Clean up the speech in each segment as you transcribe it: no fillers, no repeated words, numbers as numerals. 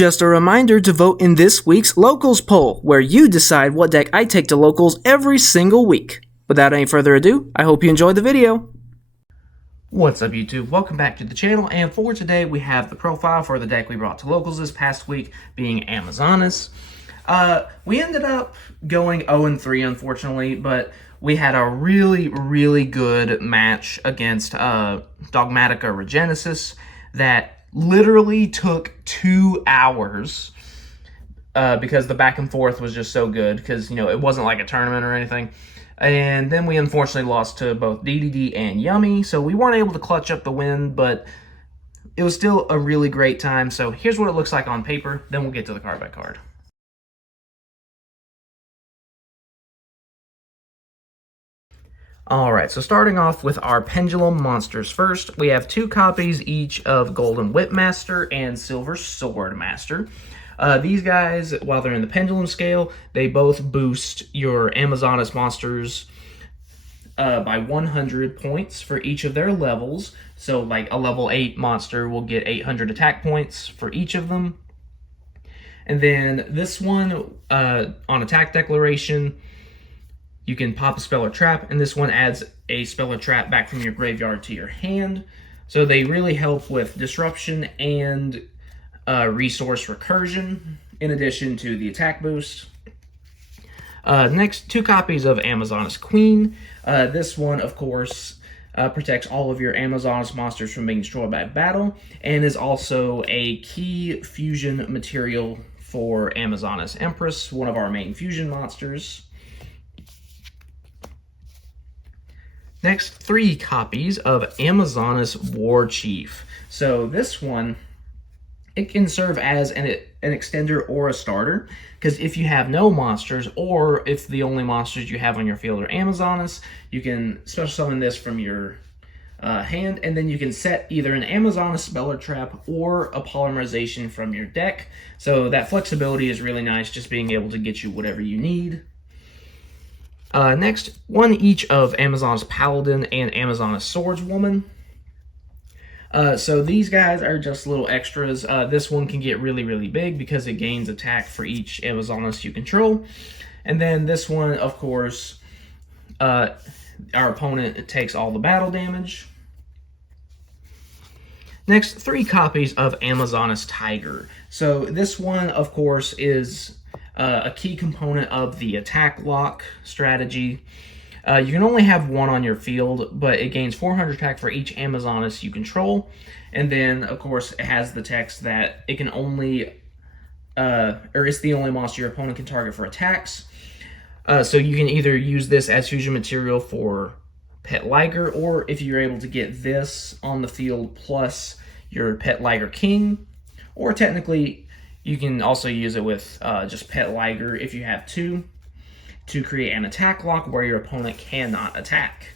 Just a reminder to vote in this week's Locals poll, where you decide what deck I take to Locals every single week. Without any further ado, I hope you enjoyed the video. What's up YouTube? Welcome back to the channel, and for today we have the profile for the deck we brought to Locals this past week, being Amazonas. We ended up going 0-3 unfortunately, but we had a really good match against Dogmatika Regenesis that literally took 2 hours because the back and forth was just so good, because, you know, it wasn't like a tournament or anything. And then we unfortunately lost to both DDD and Yummy, so we weren't able to clutch up the win, but it was still a really great time. So here's what it looks like on paper, then we'll get to the card by card. Alright, so starting off with our Pendulum monsters first, we have 2 copies each of Golden Whip Master and Silver Sword Master. These guys, while they're in the Pendulum scale, they both boost your Amazonas monsters by 100 points for each of their levels. So like a level 8 monster will get 800 attack points for each of them. And then this one, on attack declaration, you can pop a spell or trap, and this one adds a spell or trap back from your graveyard to your hand. So they really help with disruption and resource recursion, in addition to the attack boost. Next, 2 copies of Amazonas Queen. This one, of course, protects all of your Amazonas monsters from being destroyed by battle, and is also a key fusion material for Amazonas Empress, one of our main fusion monsters. Next, 3 copies of Amazonas War Chief. So this one, it can serve as an extender or a starter, because if you have no monsters, or if the only monsters you have on your field are Amazonas, you can special summon this from your hand, and then you can set either an Amazonas spell or trap or a polymerization from your deck. So that flexibility is really nice, just being able to get you whatever you need. Next, 1 each of Amazonas Paladin and Amazonas Swordswoman. So these guys are just little extras. This one can get really big because it gains attack for each Amazonas you control. And then this one, of course, our opponent takes all the battle damage. Next, 3 copies of Amazonas Tiger. So this one, of course, is a key component of the attack lock strategy. You can only have 1 on your field, but it gains 400 attack for each Amazonas you control. And then, of course, it has the text that it can only, or it's the only monster your opponent can target for attacks. So you can either use this as fusion material for Pet Liger, or if you're able to get this on the field plus your Pet Liger King, or technically you can also use it with just Pet Liger if you have 2, to create an attack lock where your opponent cannot attack.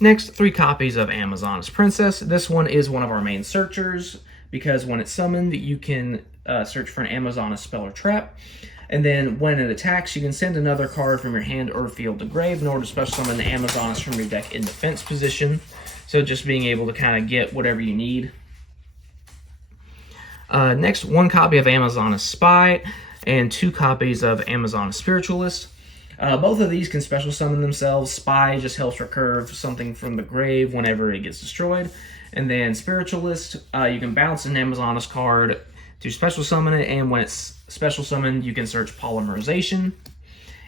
Next, 3 copies of Amazonas Princess. This one is one of our main searchers, because when it's summoned, you can search for an Amazonas spell or trap. And then when it attacks, you can send another card from your hand or field to grave in order to special summon the Amazonas from your deck in defense position. So just being able to kind of get whatever you need. Next, 1 copy of Amazonas Spy and 2 copies of Amazonas Spiritualist. Both of these can special summon themselves. Spy just helps recurve something from the grave whenever it gets destroyed. And then Spiritualist, you can bounce an Amazonas card to special summon it, and when it's special summoned, you can search Polymerization.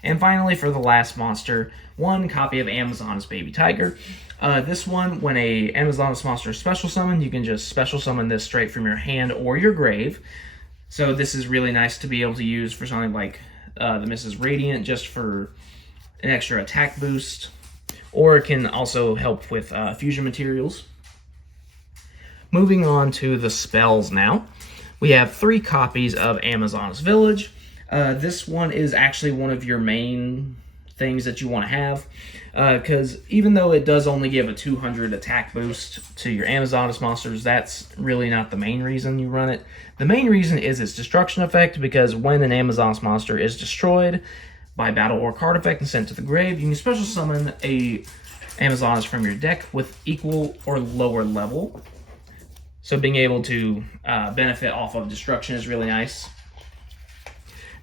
And finally, for the last monster, 1 copy of Amazonas Baby Tiger. This one, when a Amazonas monster is special summoned, you can just special summon this straight from your hand or your grave. So this is really nice to be able to use for something like the Mrs. Radiant, just for an extra attack boost. Or it can also help with fusion materials. Moving on to the spells now. We have 3 copies of Amazonas Village. This one is actually one of your main things that you want to have, because even though it does only give a 200 attack boost to your Amazonas monsters, that's really not the main reason you run it. The main reason is its destruction effect, because when an Amazonas monster is destroyed by battle or card effect and sent to the grave, you can special summon a Amazonas from your deck with equal or lower level. So being able to benefit off of destruction is really nice.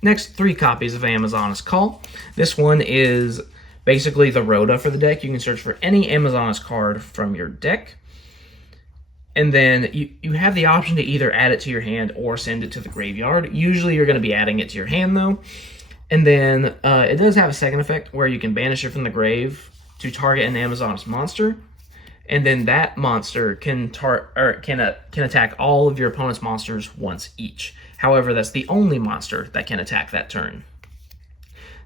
Next, 3 copies of Amazoness Call. This one is basically the Rhoda for the deck. You can search for any Amazoness card from your deck. And then you have the option to either add it to your hand or send it to the graveyard. Usually you're going to be adding it to your hand though. And then it does have a second effect where you can banish it from the grave to target an Amazoness monster. And then that monster can attack all of your opponent's monsters once each. However, that's the only monster that can attack that turn.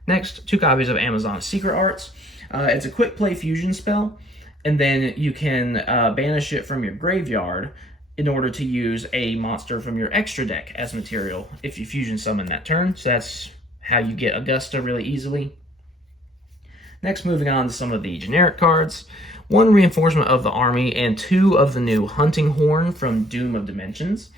Next, 2 copies of Amazoness Secret Arts. It's a quick play fusion spell, and then you can banish it from your graveyard in order to use a monster from your extra deck as material if you fusion summon that turn. So that's how you get Augusta really easily. Next, moving on to some of the generic cards. 1 reinforcement of the army and 2 of the new Hunting Horn from Doom of Dimensions.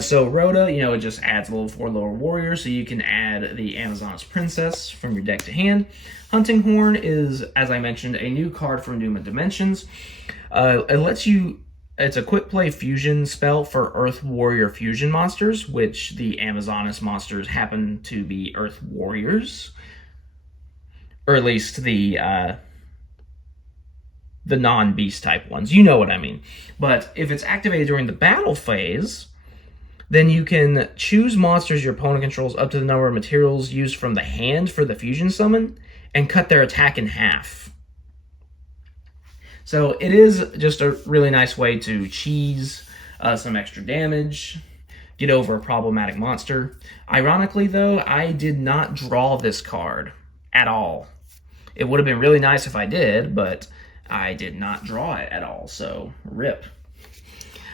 So Rhoda, it just adds a level 4 lower warrior, so you can add the Amazoness Princess from your deck to hand. Hunting Horn is, as I mentioned, a new card from Doom of Dimensions. It's a quick play fusion spell for Earth Warrior fusion monsters, which the Amazoness monsters happen to be Earth Warriors. Or at least the non-beast type ones. You know what I mean. But if it's activated during the battle phase, then you can choose monsters your opponent controls up to the number of materials used from the hand for the fusion summon and cut their attack in half. So it is just a really nice way to cheese some extra damage, get over a problematic monster. Ironically though, I did not draw this card at all. It would have been really nice if I did, but I did not draw it at all, so rip.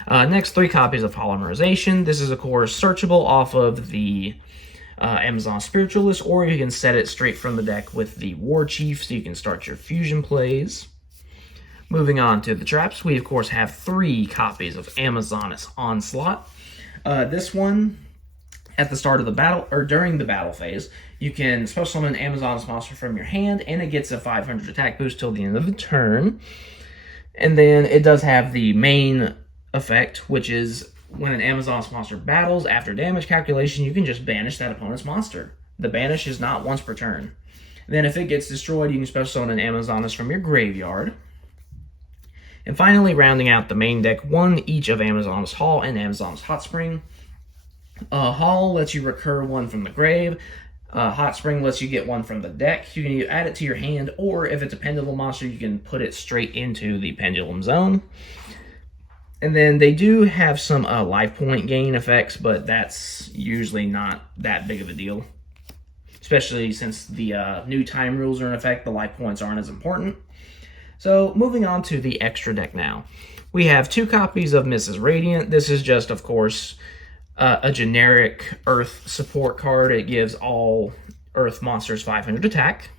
Next, 3 copies of Polymerization. This is, of course, searchable off of the Amazon Spiritualist, or you can set it straight from the deck with the War Chief, so you can start your fusion plays. Moving on to the traps, we, of course, have 3 copies of Amazoness Onslaught. This one, at the start of the battle, or during the battle phase, you can special summon an Amazoness monster from your hand, and it gets a 500 attack boost till the end of the turn. And then it does have the main effect, which is when an Amazoness monster battles, after damage calculation, you can just banish that opponent's monster. The banish is not once per turn. Then if it gets destroyed, you can special summon an Amazoness from your graveyard. And finally, rounding out the main deck, 1 each of Amazoness Hall and Amazoness Hot Spring. Hall lets you recur 1 from the grave. Hot Spring lets you get 1 from the deck. You can either add it to your hand, or if it's a Pendulum monster, you can put it straight into the Pendulum Zone. And then they do have some life point gain effects, but that's usually not that big of a deal. Especially since the new time rules are in effect, the life points aren't as important. So moving on to the extra deck now. We have 2 copies of Mrs. Radiant. This is just, of course, a generic Earth support card. It gives all Earth monsters 500 attack.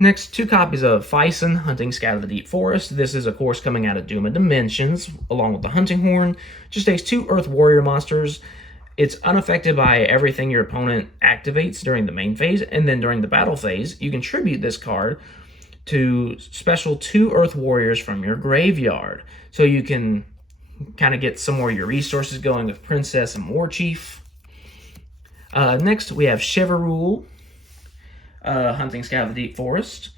Next, 2 copies of Phison, Hunting Scout of the Deep Forest. This is, of course, coming out of Doom of Dimensions, along with the Hunting Horn. Just takes 2 Earth Warrior monsters. It's unaffected by everything your opponent activates during the main phase, and then during the battle phase, you can tribute this card to special 2 Earth Warriors from your graveyard. So you can kind of get some more of your resources going with Princess and War Chief. Next, we have Cheverul, Hunting Scout of the Deep Forest.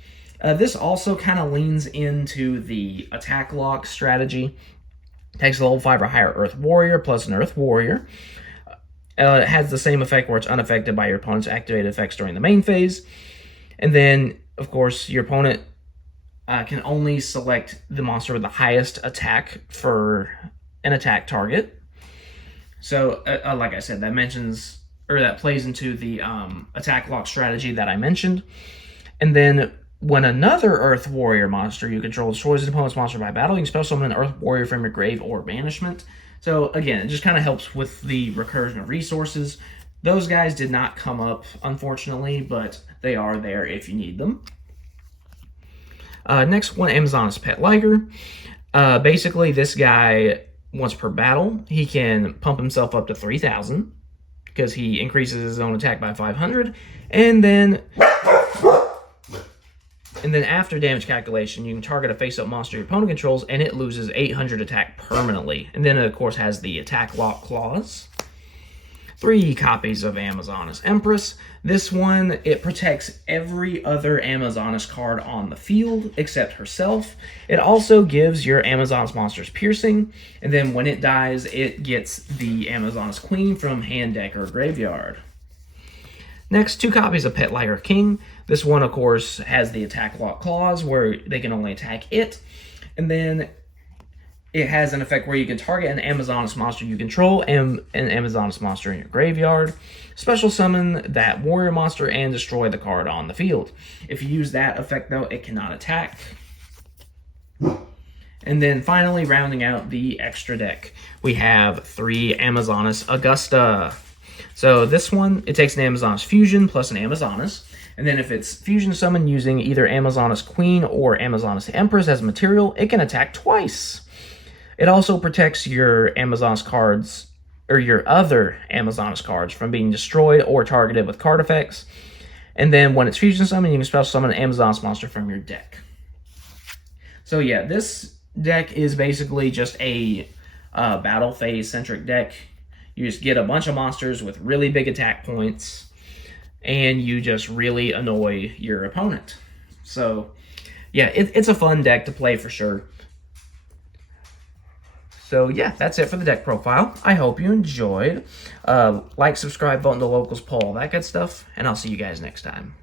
This also kind of leans into the attack lock strategy. Takes a level 5 or higher Earth Warrior plus an Earth Warrior. It has the same effect where it's unaffected by your opponent's activated effects during the main phase. And then, of course, your opponent can only select the monster with the highest attack for an attack target. So, like I said, that plays into the attack lock strategy that I mentioned. And then when another Earth Warrior monster you control destroys an opponent's monster by battle, you can special summon an Earth Warrior from your grave or banishment. So again, it just kind of helps with the recursion of resources. Those guys did not come up, unfortunately, but they are there if you need them. Next one, Amazoness Pet Liger. Basically, this guy, once per battle, he can pump himself up to 3,000 because he increases his own attack by 500, and then And then after damage calculation, you can target a face-up monster your opponent controls, and it loses 800 attack permanently. And then it, of course, has the attack lock clause. 3 copies of Amazoness Empress. This one, it protects every other Amazoness card on the field except herself. It also gives your Amazoness monsters piercing, and then when it dies, it gets the Amazoness Queen from hand, deck, or graveyard. Next, 2 copies of Pet Liger King. This one, of course, has the attack lock clause where they can only attack it. And then it has an effect where you can target an Amazoness monster you control and an Amazoness monster in your graveyard. Special summon that warrior monster and destroy the card on the field. If you use that effect, though, it cannot attack. And then finally, rounding out the extra deck, we have 3 Amazoness Augusta. So this one, it takes an Amazoness Fusion plus an Amazoness. And then if it's Fusion summoned using either Amazoness Queen or Amazoness Empress as material, it can attack twice. It also protects your Amazoness cards, or your other Amazoness cards, from being destroyed or targeted with card effects. And then when it's Fusion summoned, you can special summon an Amazoness monster from your deck. So yeah, this deck is basically just a battle phase centric deck. You just get a bunch of monsters with really big attack points, and you just really annoy your opponent. So, yeah, it's a fun deck to play for sure. So, yeah, that's it for the deck profile. I hope you enjoyed. Like, subscribe, vote in the locals poll, all that good stuff, and I'll see you guys next time.